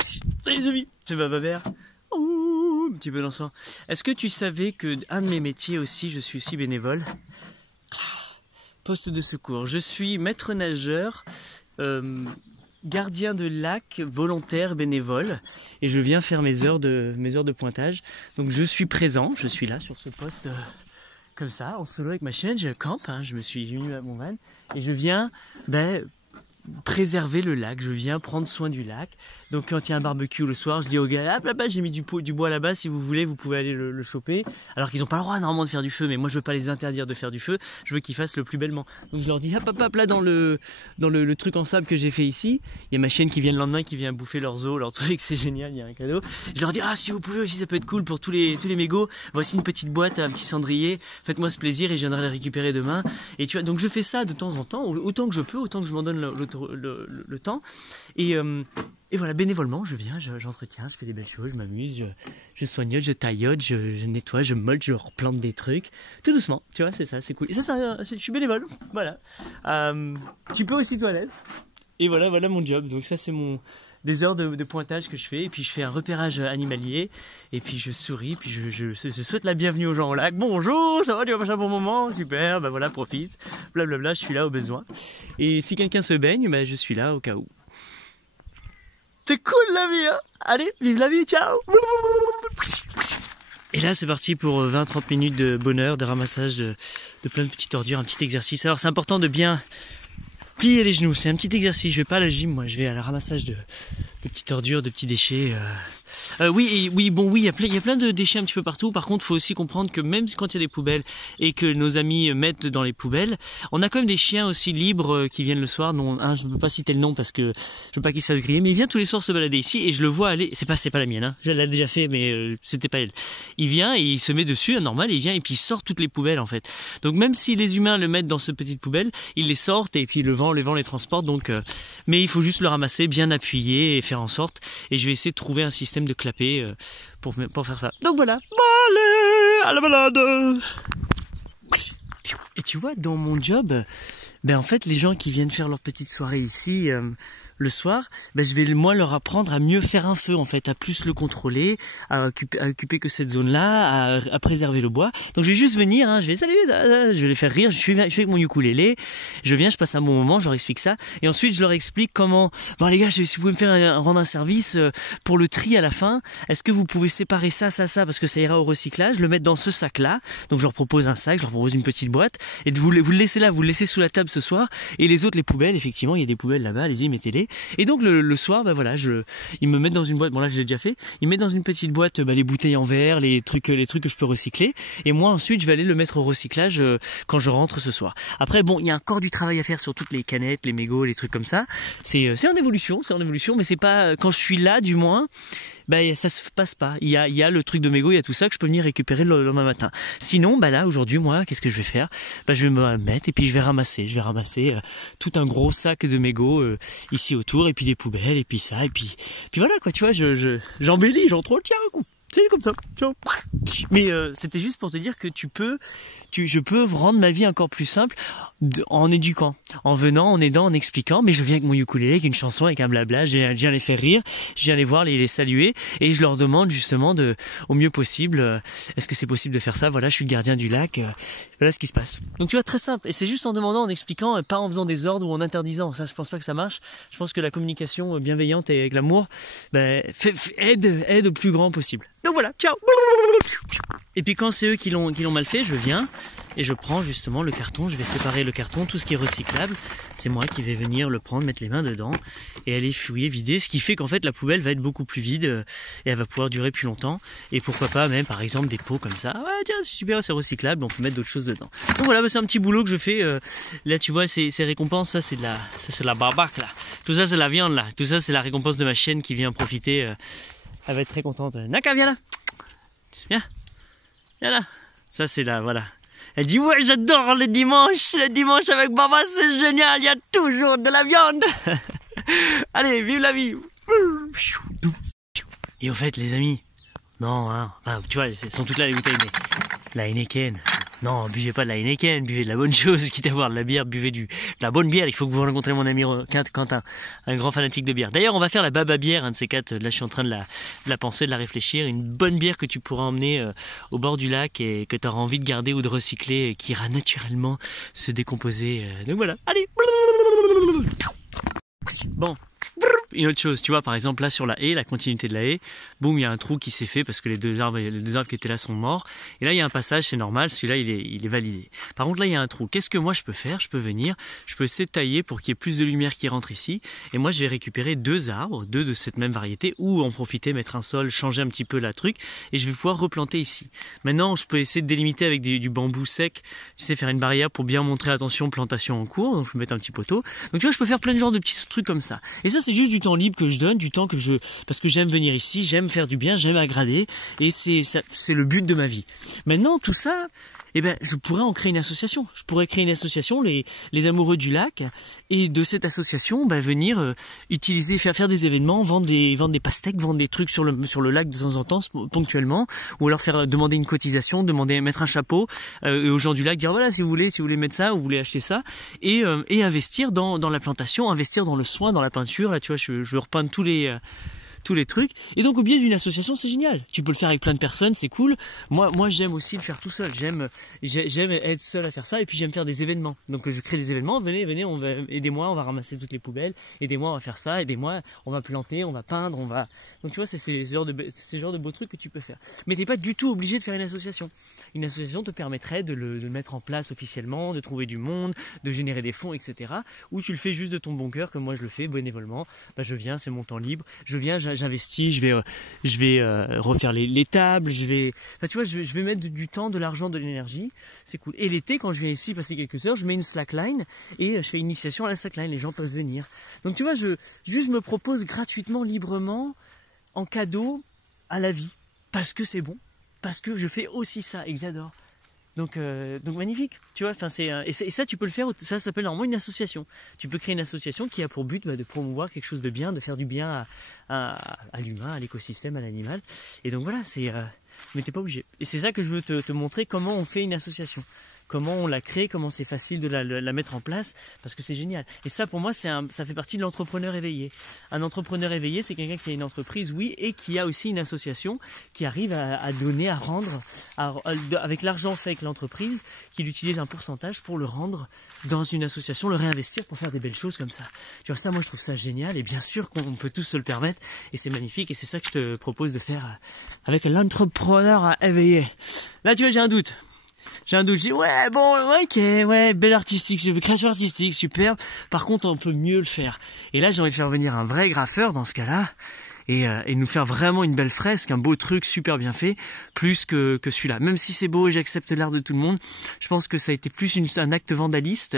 Salut les amis, c'est Bababert. Oh, un petit peu dansant. Est-ce que tu savais que un de mes métiers aussi, je suis aussi bénévole? Poste de secours. Je suis maître nageur, gardien de lac, volontaire, bénévole, et je viens faire mes heures de pointage. Donc je suis présent, je suis là sur ce poste comme ça, en solo avec ma chienne, je campe, je me suis mis à mon van, et je viens préserver le lac, je viens prendre soin du lac. Donc quand il y a un barbecue le soir, je dis aux gars, là-bas j'ai mis du bois là-bas, si vous voulez, vous pouvez aller le choper. Alors qu'ils n'ont pas le droit normalement de faire du feu, mais moi je veux pas les interdire de faire du feu, je veux qu'ils fassent le plus bellement. Donc je leur dis, hop, là dans le truc en sable que j'ai fait ici, il y a ma chienne qui vient le lendemain, qui vient bouffer leurs os, leur truc, c'est génial, il y a un cadeau. Je leur dis, si vous pouvez aussi, ça peut être cool pour tous les mégots, voici une petite boîte, un petit cendrier, faites-moi ce plaisir et je viendrai les récupérer demain. Et tu vois, donc je fais ça de temps en temps, autant que je peux, autant que je m'en donne le temps. Et voilà, bénévolement, je viens, j'entretiens, je fais des belles choses, je m'amuse, je soignote, je taillote, je nettoie, je molde, je replante des trucs. Tout doucement, tu vois, c'est ça, c'est cool. Et ça, je suis bénévole, voilà. Tu peux aussi toilette. Et voilà mon job. Donc ça, c'est des heures de pointage que je fais. Et puis je fais un repérage animalier. Et puis je souris, puis je souhaite la bienvenue aux gens au lac. Bonjour, ça va, tu vas passer un bon moment? Super, voilà, profite. Blablabla, je suis là au besoin. Et si quelqu'un se baigne, je suis là au cas où. C'est cool la vie, hein. Allez, vive la vie, ciao. Et là c'est parti pour 20-30 minutes de bonheur, de ramassage de plein de petites ordures, un petit exercice. Alors c'est important de bien plier les genoux, c'est un petit exercice, je vais pas à la gym, moi je vais à la ramassage de petites ordures, de petits déchets. Oui, il y a plein de déchets un petit peu partout. Par contre, faut aussi comprendre que même quand il y a des poubelles et que nos amis mettent dans les poubelles, on a quand même des chiens aussi libres qui viennent le soir. Non, je ne peux pas citer le nom parce que je veux pas qu'il se fasse griller, mais il vient tous les soirs se balader ici et je le vois aller. C'est pas la mienne, je l'ai déjà fait, mais c'était pas elle. Il vient et il se met dessus, normal, il vient et puis il sort toutes les poubelles en fait. Donc même si les humains le mettent dans cette petite poubelle, ils les sortent et puis le vent les transporte. Donc, mais il faut juste le ramasser, bien appuyer et faire en sorte. Et je vais essayer de trouver un système de clapet pour faire ça. Donc voilà. Allez, à la balade. Et tu vois, dans mon job, en fait, les gens qui viennent faire leur petite soirée ici le soir, je vais moi leur apprendre à mieux faire un feu en fait, à plus le contrôler, à occuper que cette zone-là, à préserver le bois. Donc je vais juste venir, je vais saluer, je vais les faire rire, je suis avec mon ukulélé, je viens, je passe un bon moment, je leur explique ça, et ensuite je leur explique comment, les gars, si vous pouvez me faire rendre un service pour le tri à la fin, est-ce que vous pouvez séparer ça, parce que ça ira au recyclage, le mettre dans ce sac-là. Donc je leur propose un sac, je leur propose une petite boîte, et de vous le laisser là, vous le laissez sous la table ce soir, et les autres, les poubelles, effectivement, il y a des poubelles là-bas, allez-y, mettez-les. Et donc le soir, ils me mettent dans une boîte. Bon là, j'ai déjà fait. Ils mettent dans une petite boîte les bouteilles en verre, les trucs que je peux recycler. Et moi ensuite, je vais aller le mettre au recyclage quand je rentre ce soir. Après, il y a encore du travail à faire sur toutes les canettes, les mégots, les trucs comme ça. C'est en évolution, mais c'est pas quand je suis là, du moins. Ça se passe pas. Il y a le truc de mégot, il y a tout ça que je peux venir récupérer le lendemain matin. Sinon, là aujourd'hui, moi, qu'est-ce que je vais faire? Je vais me mettre et puis je vais ramasser tout un gros sac de mégots ici autour et puis des poubelles et puis ça et puis voilà quoi. Tu vois, j'embellis, j'en trop tiens un coup. C'est comme ça. Mais c'était juste pour te dire que je peux rendre ma vie encore plus simple en éduquant, en venant, en aidant, en expliquant. Mais je viens avec mon ukulélé, avec une chanson, avec un blabla. Je viens les faire rire, je viens les voir, les saluer, et je leur demande justement au mieux possible, est-ce que c'est possible de faire ça? Voilà, je suis le gardien du lac. Voilà ce qui se passe. Donc tu vois, très simple. Et c'est juste en demandant, en expliquant, pas en faisant des ordres ou en interdisant. Ça, je pense pas que ça marche. Je pense que la communication bienveillante et avec l'amour, aide au plus grand possible. Donc voilà, ciao. Et puis quand c'est eux qui l'ont mal fait, je viens et je prends justement le carton, je vais séparer le carton, tout ce qui est recyclable, c'est moi qui vais venir le prendre, mettre les mains dedans et aller fouiller, vider, ce qui fait qu'en fait la poubelle va être beaucoup plus vide et elle va pouvoir durer plus longtemps. Et pourquoi pas même par exemple des pots comme ça, ouais tiens c'est super, c'est recyclable, on peut mettre d'autres choses dedans. Donc voilà, c'est un petit boulot que je fais, là tu vois ces récompenses, ça c'est de la barbaque là, tout ça c'est la viande là, tout ça c'est la récompense de ma chienne qui vient profiter, elle va être très contente. Naka, viens là, viens là, ça c'est là, voilà. Elle dit ouais j'adore le dimanche avec Baba c'est génial, il y a toujours de la viande. Allez, vive la vie. Et au fait les amis, non tu vois, elles sont toutes là les bouteilles, mais la Heineken, Non, buvez pas de la Heineken, buvez de la bonne chose, quitte à boire de la bière, buvez de la bonne bière. Il faut que vous rencontrez mon ami Quentin, un grand fanatique de bière. D'ailleurs, on va faire la baba bière, un de ces quatre. Là, je suis en train de la penser, de la réfléchir. Une bonne bière que tu pourras emmener au bord du lac et que tu auras envie de garder ou de recycler, qui ira naturellement se décomposer. Donc voilà, allez. Bon. Une autre chose, tu vois, par exemple là sur la haie, la continuité de la haie, boum, il y a un trou qui s'est fait parce que les deux arbres qui étaient là sont morts. Et là il y a un passage, c'est normal, celui-là il est validé. Par contre là il y a un trou. Qu'est-ce que moi je peux faire? Je peux venir, je peux essayer de tailler pour qu'il y ait plus de lumière qui rentre ici. Et moi je vais récupérer deux arbres, deux de cette même variété, ou en profiter, mettre un sol, changer un petit peu la truc, et je vais pouvoir replanter ici. Maintenant je peux essayer de délimiter avec du bambou sec, tu sais, faire une barrière pour bien montrer attention, plantation en cours. Donc je peux mettre un petit poteau. Donc tu vois, je peux faire plein de genres de petits trucs comme ça. Et ça c'est juste du temps libre que je donne, du temps parce que j'aime venir ici, j'aime faire du bien, j'aime aggrader, et c'est le but de ma vie. Maintenant tout ça, eh ben je pourrais en créer une association. Je pourrais créer une association, les amoureux du lac, et de cette association venir utiliser, faire des événements, vendre des pastèques, vendre des trucs sur le lac de temps en temps, ponctuellement, ou alors faire demander une cotisation, mettre un chapeau aux gens du lac, dire voilà, si vous voulez mettre ça, ou vous voulez acheter ça, et investir dans la plantation, investir dans le soin, dans la peinture. Là tu vois, je veux repeindre tous les trucs. Et donc au biais d'une association, c'est génial. Tu peux le faire avec plein de personnes, c'est cool. Moi j'aime aussi le faire tout seul. J'aime être seul à faire ça, et puis j'aime faire des événements. Donc je crée des événements, venez, aidez-moi, on va ramasser toutes les poubelles, aidez-moi, on va faire ça, aidez-moi, on va planter, on va peindre, Donc tu vois, c'est ce genre de beaux trucs que tu peux faire. Mais t'es pas du tout obligé de faire une association. Une association te permettrait de le mettre en place officiellement, de trouver du monde, de générer des fonds, etc. Ou tu le fais juste de ton bon cœur, comme moi je le fais bénévolement. Je viens, c'est mon temps libre, j'investis, je vais refaire les tables, je vais mettre du temps, de l'argent, de l'énergie. C'est cool. Et l'été, quand je viens ici passer quelques heures, je mets une slackline et je fais une initiation à la slackline. Les gens peuvent venir. Donc tu vois, je me propose gratuitement, librement, en cadeau à la vie, parce que c'est bon, parce que je fais aussi ça et que j'adore. Donc magnifique, tu vois. Enfin et ça tu peux le faire. Ça s'appelle normalement une association. Tu peux créer une association qui a pour but de promouvoir quelque chose de bien, de faire du bien à l'humain, à l'écosystème, à l'animal. Et donc voilà, mais t'es pas obligé. Et c'est ça que je veux te montrer, comment on fait une association. Comment on la crée, comment c'est facile de la mettre en place, parce que c'est génial. Et ça, pour moi, ça fait partie de l'entrepreneur éveillé. Un entrepreneur éveillé, c'est quelqu'un qui a une entreprise, oui, et qui a aussi une association qui arrive à donner, à rendre, avec l'argent fait avec l'entreprise, qu'il utilise un pourcentage pour le rendre dans une association, le réinvestir pour faire des belles choses comme ça. Tu vois, ça, moi, je trouve ça génial, et bien sûr qu'on peut tous se le permettre, et c'est magnifique, et c'est ça que je te propose de faire avec l'entrepreneur éveillé. Là, tu vois, j'ai un doute. Je dis ouais bon ok ouais belle artistique, création artistique superbe. Par contre on peut mieux le faire. Et là j'ai envie de faire venir un vrai graffeur dans ce cas-là et nous faire vraiment une belle fresque, un beau truc super bien fait, plus que celui-là. Même si c'est beau et j'accepte l'art de tout le monde, je pense que ça a été plus un acte vandaliste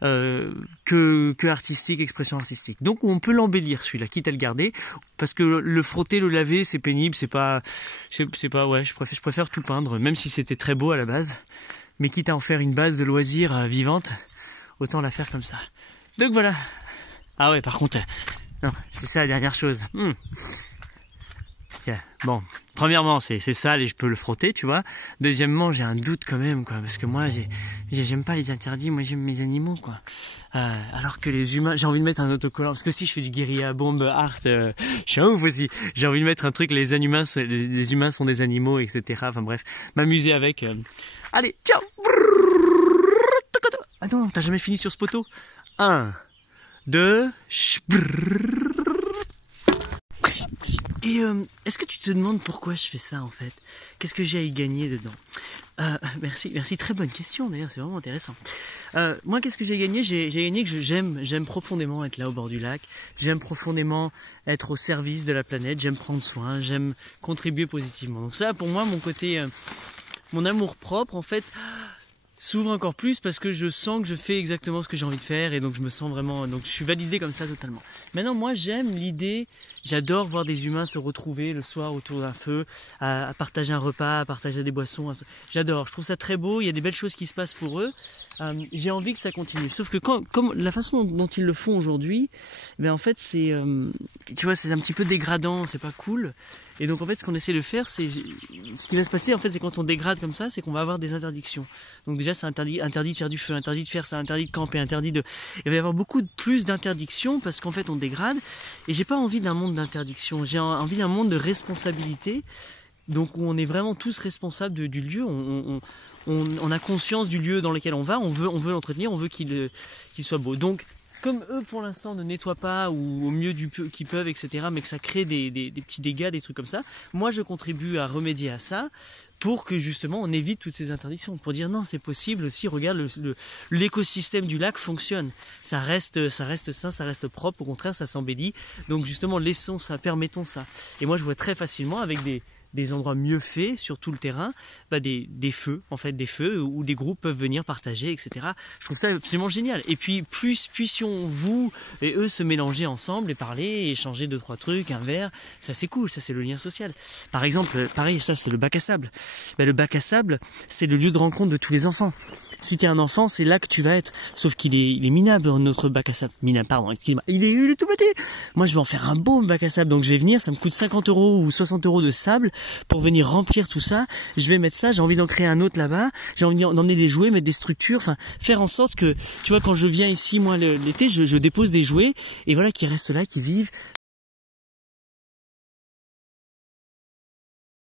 que artistique, expression artistique. Donc on peut l'embellir celui-là, quitte à le garder, parce que le frotter, le laver, c'est pénible, c'est pas ouais, je préfère tout peindre, même si c'était très beau à la base, mais quitte à en faire une base de loisirs vivante, autant la faire comme ça. Donc voilà. Ah ouais, par contre, non, c'est ça la dernière chose. Yeah. Bon, premièrement, c'est sale et je peux le frotter, tu vois. Deuxièmement, j'ai un doute quand même, quoi, parce que moi, j'aime pas les interdits, moi j'aime mes animaux, quoi. Alors que les humains, j'ai envie de mettre un autocollant, parce que si je fais du guérilla bombe art, je suis un ouf aussi. J'ai envie de mettre un truc, les humains sont des animaux, etc. Enfin bref, m'amuser avec. Allez, ciao. Ah non, t'as jamais fini sur ce poteau. 1, 2, et est-ce que tu te demandes pourquoi je fais ça en fait? Qu'est-ce que j'ai à y gagner dedans? Merci, très bonne question d'ailleurs, c'est vraiment intéressant. Moi, qu'est-ce que j'ai gagné? J'ai gagné que j'aime profondément être là au bord du lac, j'aime profondément être au service de la planète, j'aime prendre soin, j'aime contribuer positivement. Donc ça, pour moi, mon côté, mon amour propre en fait, s'ouvre encore plus parce que je sens que je fais exactement ce que j'ai envie de faire et donc je me sens vraiment, donc je suis validé comme ça totalement. Maintenant moi j'aime l'idée, J'adore voir des humains se retrouver le soir autour d'un feu, à partager un repas, à partager des boissons. J'adore, je trouve ça très beau, il y a des belles choses qui se passent pour eux. J'ai envie que ça continue. Sauf que comme la façon dont ils le font aujourd'hui, ben en fait c'est, tu vois, c'est un petit peu dégradant, c'est pas cool. Et donc en fait ce qu'on essaie de faire, c'est ce qui va se passer en fait, c'est quand on dégrade comme ça, c'est qu'on va avoir des interdictions. Donc déjà c'est interdit de faire du feu, interdit de faire ça, interdit de camper, interdit de... Il va y avoir beaucoup plus d'interdictions parce qu'en fait on dégrade. Et j'ai pas envie d'un monde d'interdiction, j'ai envie d'un monde de responsabilité. Donc où on est vraiment tous responsables du lieu, on a conscience du lieu dans lequel on va, on veut l'entretenir, on veut qu'il soit beau. Donc comme eux pour l'instant ne nettoient pas ou au mieux du peu qu'ils peuvent, etc., mais que ça crée des petits dégâts, des trucs comme ça, moi je contribue à remédier à ça pour que justement on évite toutes ces interdictions, pour dire non c'est possible aussi, regarde l'écosystème du lac fonctionne, ça reste sain, ça reste propre, au contraire ça s'embellit, donc justement laissons ça, permettons ça. Et moi je vois très facilement avec des endroits mieux faits sur tout le terrain, bah des feux, en fait des feux où des groupes peuvent venir partager, etc. Je trouve ça absolument génial. Et puis puissions vous et eux se mélanger ensemble et parler, échanger 2-3 trucs, un verre, ça c'est cool, ça c'est le lien social. Par exemple, pareil, ça c'est le bac à sable. Bah, le bac à sable, c'est le lieu de rencontre de tous les enfants. Si t'es un enfant, c'est là que tu vas être. Sauf qu'il est minable, notre bac à sable. Minable, pardon, excuse-moi. Il est tout petit. Moi, je vais en faire un beau bac à sable. Donc, je vais venir, ça me coûte 50 € ou 60 € de sable pour venir remplir tout ça. Je vais mettre ça, j'ai envie d'en créer un autre là-bas. J'ai envie d'emmener des jouets, mettre des structures. Enfin, faire en sorte que, tu vois, quand je viens ici, moi, l'été, je dépose des jouets. Et voilà, qui restent là, qui vivent.